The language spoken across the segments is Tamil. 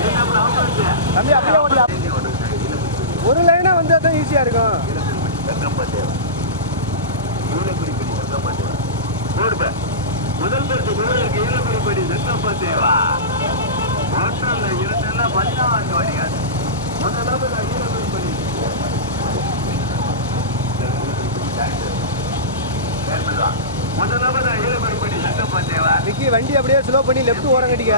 தம்பி அப்படியே வந்து ஒரு லைனாக வந்து அதான் ஈஸியாக இருக்கும். முதல் பரிசு குதிரைக்கு ஈரக்குறிப்படி செங்கப்பா தேவா மோட்டரில் இருந்தேன்னா பதினாம் ஆண்டு வரையாது முதல்ல ஈரக்குறிப்படி முதல்ல ஈரக்குறிப்படி செங்கப்பா தேவா வண்டி அப்படியே ஸ்லோ பண்ணி லெஃப்ட் ஓரம் கட்டிக்க.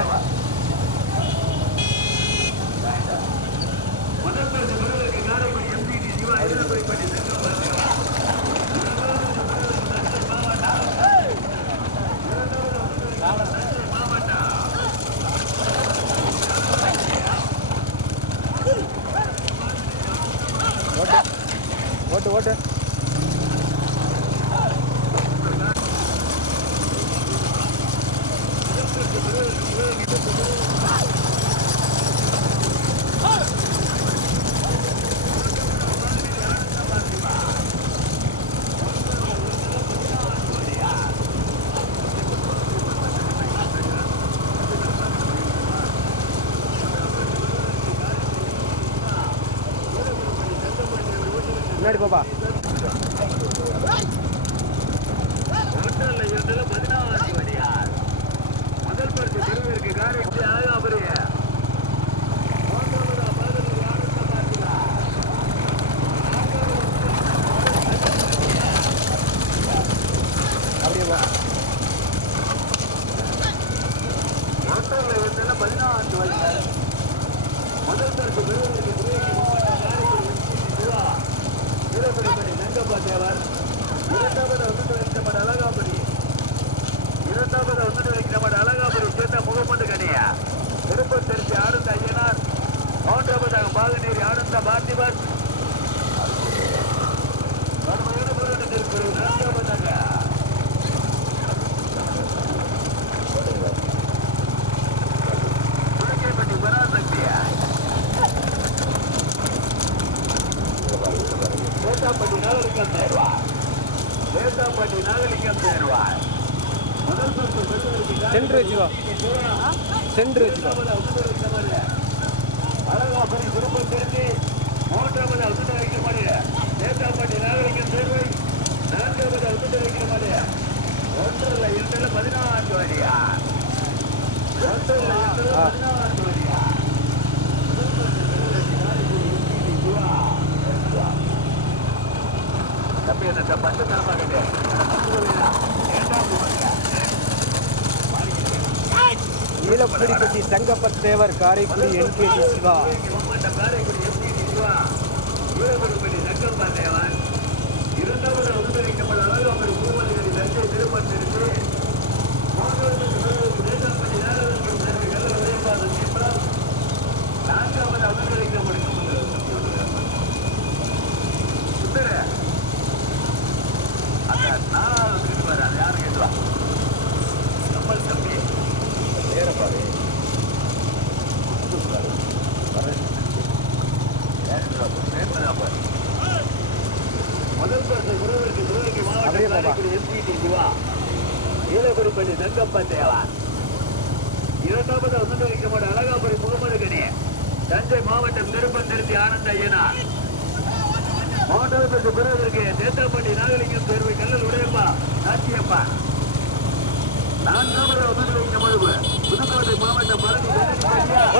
முன்னாடி பாப்பா. முதல் பரிசு பெறுவதற்கு காரியம் தேவர் காரைக்குடி என்கே சிவா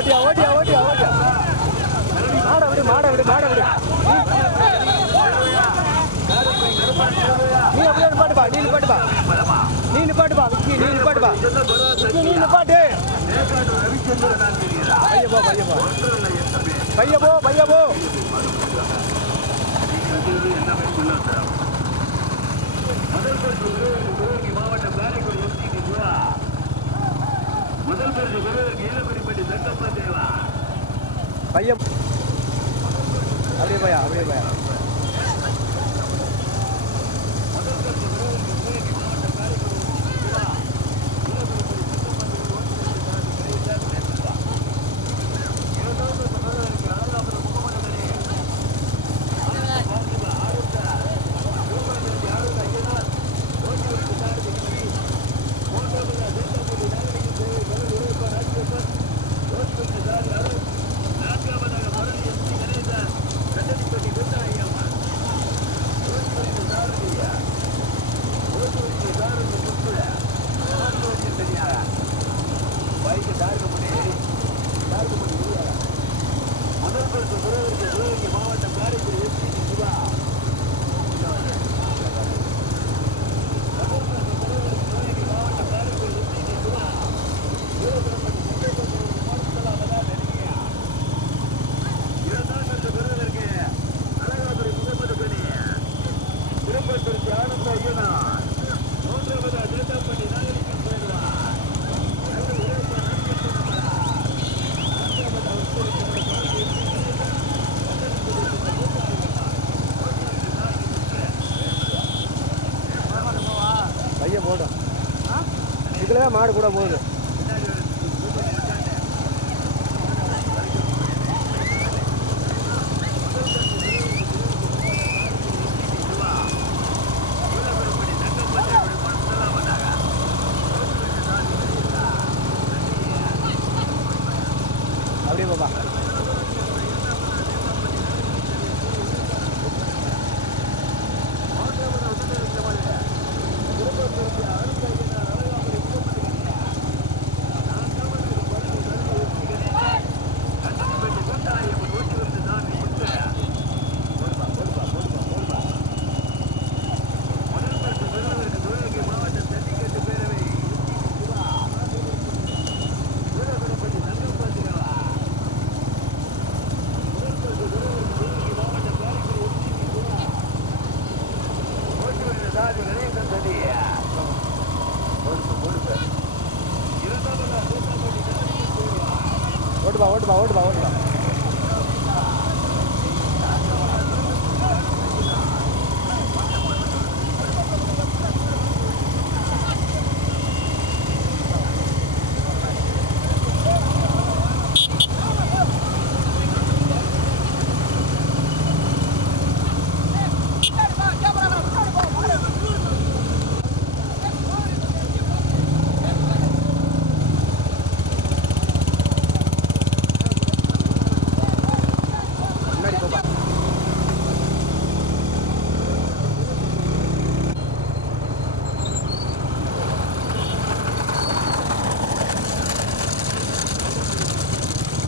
ஓட்டியா ஓட்டியா ஓட்டியா ஓட்டியா. மாட விடு மாட விடு மாட விடு. நீ அப்படியே நிப்பாட்டுப்பா நீ நிப்பாட்டுப்பா நீ நிப்பாட்டுப்பா விக்கி நீ நிப்பாட்டுப்பா நீ நிப்பாட்டு. பையப்போ பையப்போ பையப்போ பையப்போ மாவட்டம் காரைக்குடி முதல் பரிசு பெறுவதற்கு ஈழக்குடிப்பட்டி தங்கப்ப தேவா பைய அப்படியே பையா அப்படியே பையா மாவட்டம் காரைக்குடி எஸ்டி சிவா பைய போடும் இதுல மாடு கூட போகுது அப்படியே பாப்பா ஓட்டுப்பா ஓட்டுப்பா ஓட்டுப்பா ஓட்டுப்பா முன்னாடி போப்பா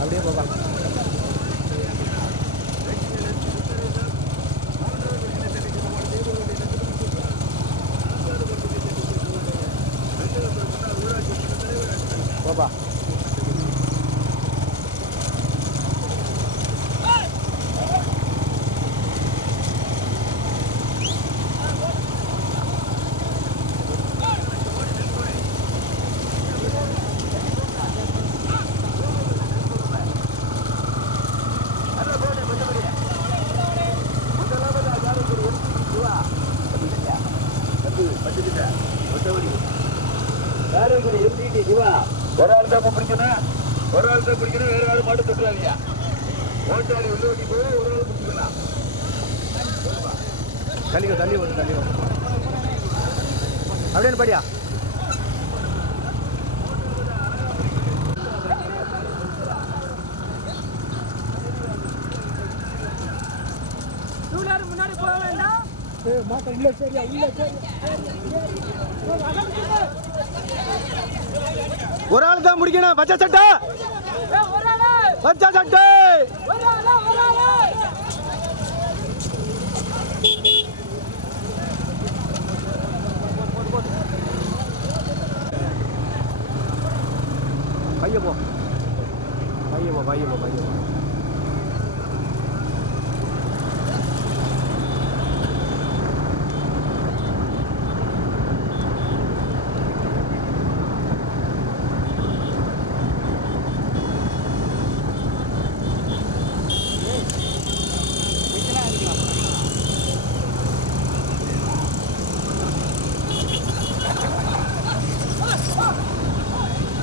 அப்படியே போப்பா போப்பா காரைக்குடி எஸ்டிடி சிவா ஒரு ஆள் தான் பிடிக்கணும் ஒரு ஆள் தான் பிடிக்கணும் வேற யாரும் மாட்டு தொட்டுலாதியா ஓட்டாளி உள்ள ஓட்டி போய் ஒரு ஆள் பிடிச்சிக்கலாம் தள்ளிக்கோ தள்ளி ஓட்டு தள்ளி ஓட்டு அப்படியே படியா முன்னாடி போக வேண்டாம். சரியா உள்ள சரியா ஒரு ஆள் தான் முடிக்கணும். பச்சை சட்டை. பச்சை சட்டை. பைய போ பைய போ பைய போ பைய போ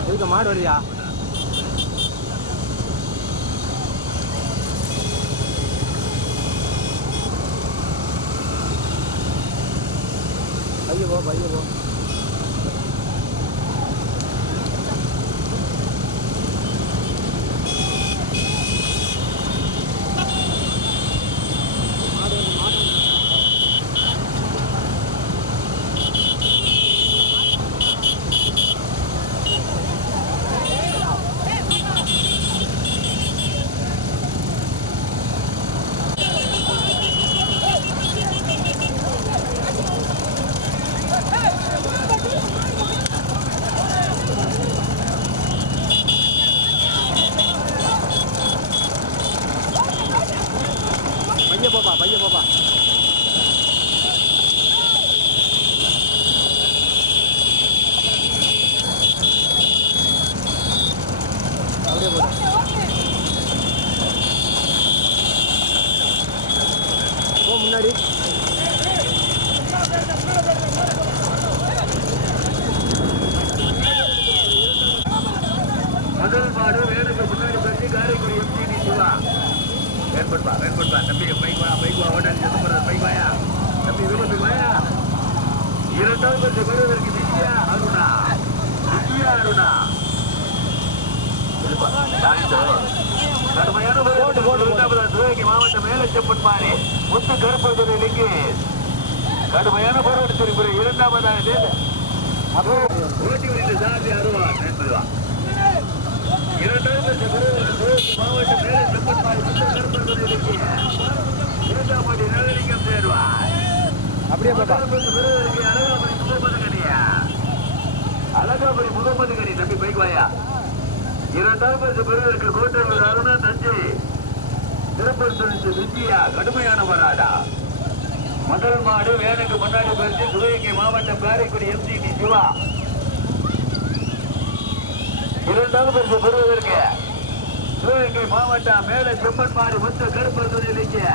எதுக்கு மாடு வருயா பைய போ பைய போ பைய போப்பா பைய போப்பா அப்படியே போ போ முன்னாடி முதல் மாடு வேணுக்கு முன்னாடி பற்றி காரைக்குடி எம்ஜிடி சிவா வேண்பட்பா வேண்பட்பா தம்பி பைக் வா பைக் வா ஓட்டாளி செத்து போறது பைக் வாயா தம்பி வெளியே போய் வாயா இரண்டாவது பரிசு பெறுவதற்கு விஜயா அருணா விஜயா அருணா இருப்பா, தாய்ந்தோ. கடுமையான போராட்டம் இரண்டாவது சிவகங்கை மாவட்டம் மேலச்செப்பன் மாறி முத்து கருப்பதுரை லிங்கேஷ் கடுமையான போராட்டத்திற்கு பிறகு இரண்டாவதாக ஓட்டி வருகின்ற சாதி அருவான் என்பதுவா இரண்டாவது சிவகங்கை மாவட்டம் மேலச்செப்பன் மாறி முத்து கருப்பதுரை லிங்கேஷ் இரண்டாம் பாட்டி நகரிகம் சேர்வார் அப்படியே போப்பா அழகாபுரி முகமது கனியா அழகாபுரி முகமது கனி தம்பி பைக் வாயா. இரண்டாம் பரிசு பெறுவதற்கு கோட்டூர் அருணா தஞ்சை. திருப்பத்தூர் விஜயா கடுமையான வராடா முதல் மாடு வேனுக்கு முன்னாடி பரிசு சிவகங்கை மாவட்டம் காரைக்குடி எம்ஜிடி சிவா. இரண்டாவது பரிசு பெறுவதற்கு சிவகங்கை மாவட்டம் மேல செம்மன் மாடு முத்த கருப்பத்தூர் இலக்கிய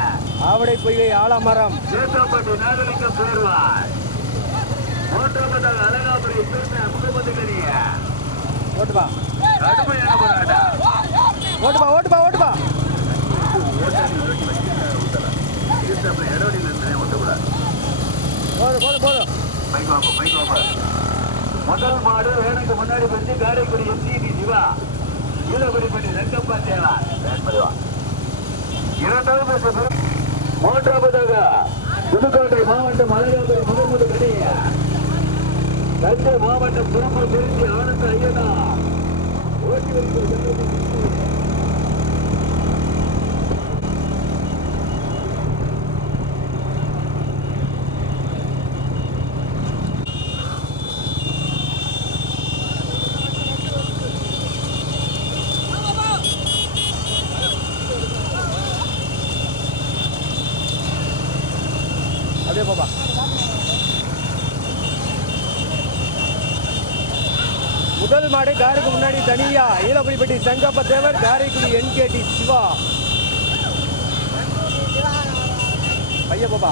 ஆவடை பொய்கை ஆலமரம். சேத்தாப்பட்டி நாகலிங்கம் சேர்வார் மூன்றாவதாக அழகாபுரி சேர்ந்த முகமது கனிய ஓட்டுப்பா. கடுமையான போராட்டம். ஓட்டுப்பா ஓட்டுப்பா இருந்தப்ப இடவெளியில் இருந்தே ஒட்டக்கூடாது. போதும் போதும் போதும் மைக் வாங்க மைக் வாங்க. முதல் மாடு வேணுக்கு முன்னாடி வந்து காரைக்குடி எம்ஜிபி சிவா. ஈழகுடிப்பட்டி ரங்கப்பா தேவா என்பதுவா இரண்டாவது பரிசு மூன்றாவதாக புதுக்கோட்டை மாவட்டம் அழகாபுரி முகமது கனியா தஞ்சை மாவட்டம் திரும்ப திருச்சி ஆனந்த ஐயனா ஓட்டி வைக்கும் அப்படியே போப்பா முதல் மாடு காருக்கு முன்னாடி தனியா? ஈழப்புலிப்பட்டி சங்கப்ப தேவர் காரைக்குடி என்கேடி சிவா. பையன் போப்பா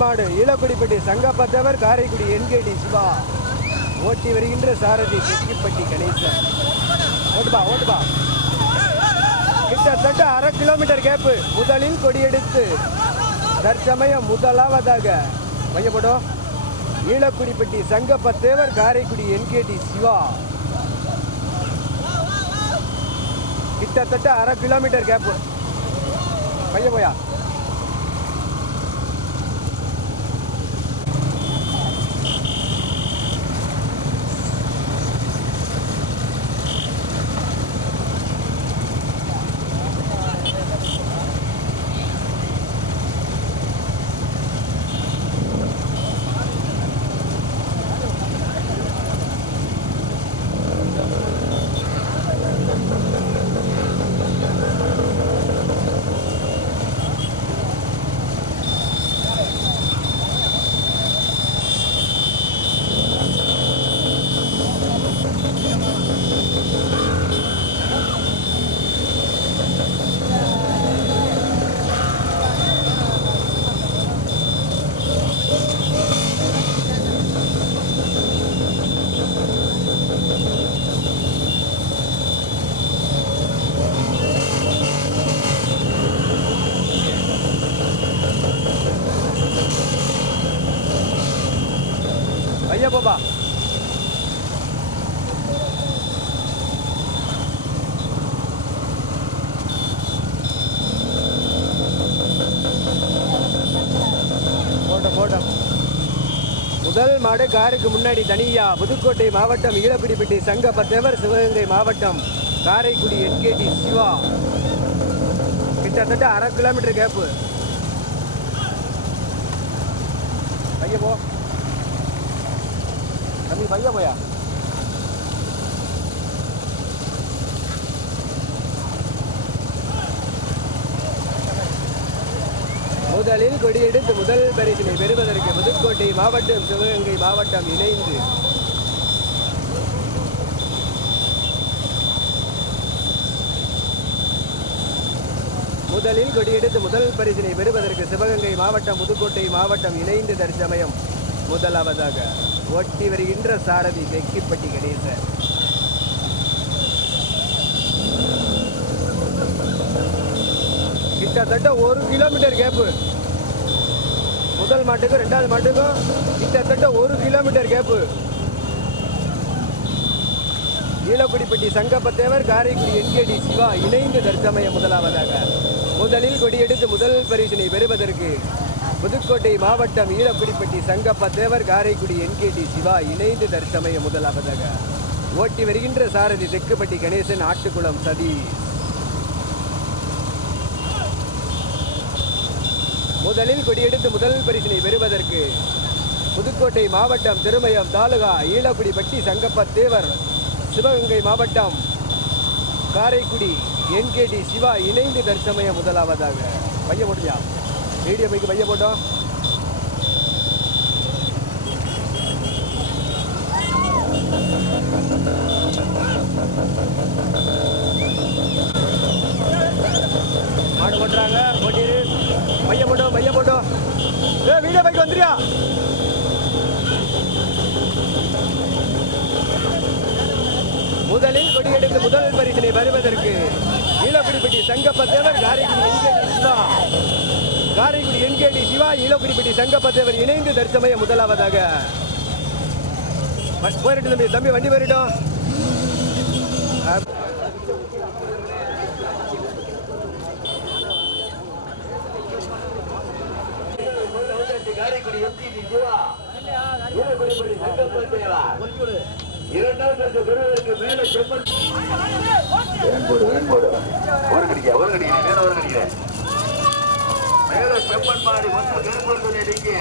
மாடு ஈழக்குடிப்பட்டி சங்கப்பத்தவர் காரைக்குடி என்கேடி சிவா. ஓட்டி வருகின்ற சாரதி தெற்கிப்பட்டி கணேசன். ஓட்டுப்பா ஓட்டுப்பா. கிட்டத்தட்ட அரை கிலோமீட்டர் கேப்பு. முதலில் கொடியெடுத்து தற்சமயம் முதலாவதாக. மையப்படும் ஈழக்குடிப்பட்டி சங்கப்பத்தேவர் காரைக்குடி என்கேடி சிவா. கிட்டத்தட்ட அரை கிலோமீட்டர் கேப்பு. பைய போயா போப்பா போட்டோம் போட்டோம் முதல் காருக்கு முன்னாடி தனியா புதுக்கோட்டை மாவட்டம் ஈழப்பிடிப்பட்டி சங்கப்பத்தேவர் சிவகங்கை மாவட்டம் காரைக்குடி என்கேடி சிவா. கிட்டத்தட்ட அரை கிலோமீட்டர் கேப்பு பைய போ. தம்பி பைய போயா? முதலில் கொடியெடுத்து முதல் பரிசினை பெறுவதற்கு புதுக்கோட்டை மாவட்டம் சிவகங்கை மாவட்டம் இணைந்து. முதலில் கொடியெடுத்து முதல் பரிசினை பெறுவதற்கு சிவகங்கை மாவட்டம் புதுக்கோட்டை மாவட்டம் இணைந்து தற்சமயம் முதலாவதாக ஓட்டி வருகின்ற சாரதி வெக்கிப்பட்டி கணேசன். கிட்டத்தட்ட ஒரு கிலோமீட்டர் கேப்பு முதல் மாட்டுக்கும் ரெண்டாவது மாட்டுக்கும் கிட்டத்தட்ட ஒரு kilometre gap Elakudipatti Sangappathevar Karaikudi NKD Siva இணைந்து தற்சமயம் முதலாவதாக. முதலில் கொடியெடுத்து முதல் பரிசினை பெறுவதற்கு புதுக்கோட்டை மாவட்டம் ஈழக்குடிப்பட்டி சங்கப்பத்தேவர் காரைக்குடி என்கேடி சிவா இணைந்து தற்சமயம் முதலாவதாக. ஓட்டி வருகின்ற சாரதி தெக்குப்பட்டி கணேசன் ஆட்டுக்குளம் சதீஷ். முதலில் கொடியெடுத்து முதல் பரிசினை பெறுவதற்கு புதுக்கோட்டை மாவட்டம் திருமயம் தாலுகா ஈழக்குடிப்பட்டி சங்கப்பத்தேவர் சிவகங்கை மாவட்டம் காரைக்குடி என்கேடி சிவா இணைந்து தற்சமயம் முதலாவதாக. பைய போட்டியா வீடியோ பைக்கு பைய போட்டோம். ஏ வீடியோ பைக் வந்துறியா முதலில் கொடியெடுத்து முதல் பரிசினை வருவதற்கு ஈழக்குடிப்பட்டி சங்கப்பத்தேவர் காரைக்குடி என்கேடி சிவா. காரைக்குடி என்கேடி சிவா ஈழக்குடிப்பட்டி சங்கப்பத்தேவர் இணைந்து தற்சமய முதலாவதாக. பஸ் போயிட்டு தம்பி தம்பி வண்டி போயிட்டோம் காரைக்குடி எம்ஜிடி சிவா ஈழக்குடிப்பட்டி சங்கப்பத்தேவா இரண்டாவது அந்த பெறுவதற்கு மேல செம்மன் வேண்போடு வேண்போடு ஒரு கடிக்க ஒரு கடிக்க மேல ஒரு கடிக்க மேல செம்மன் மாடி வந்து கருப்பொருள் நீங்க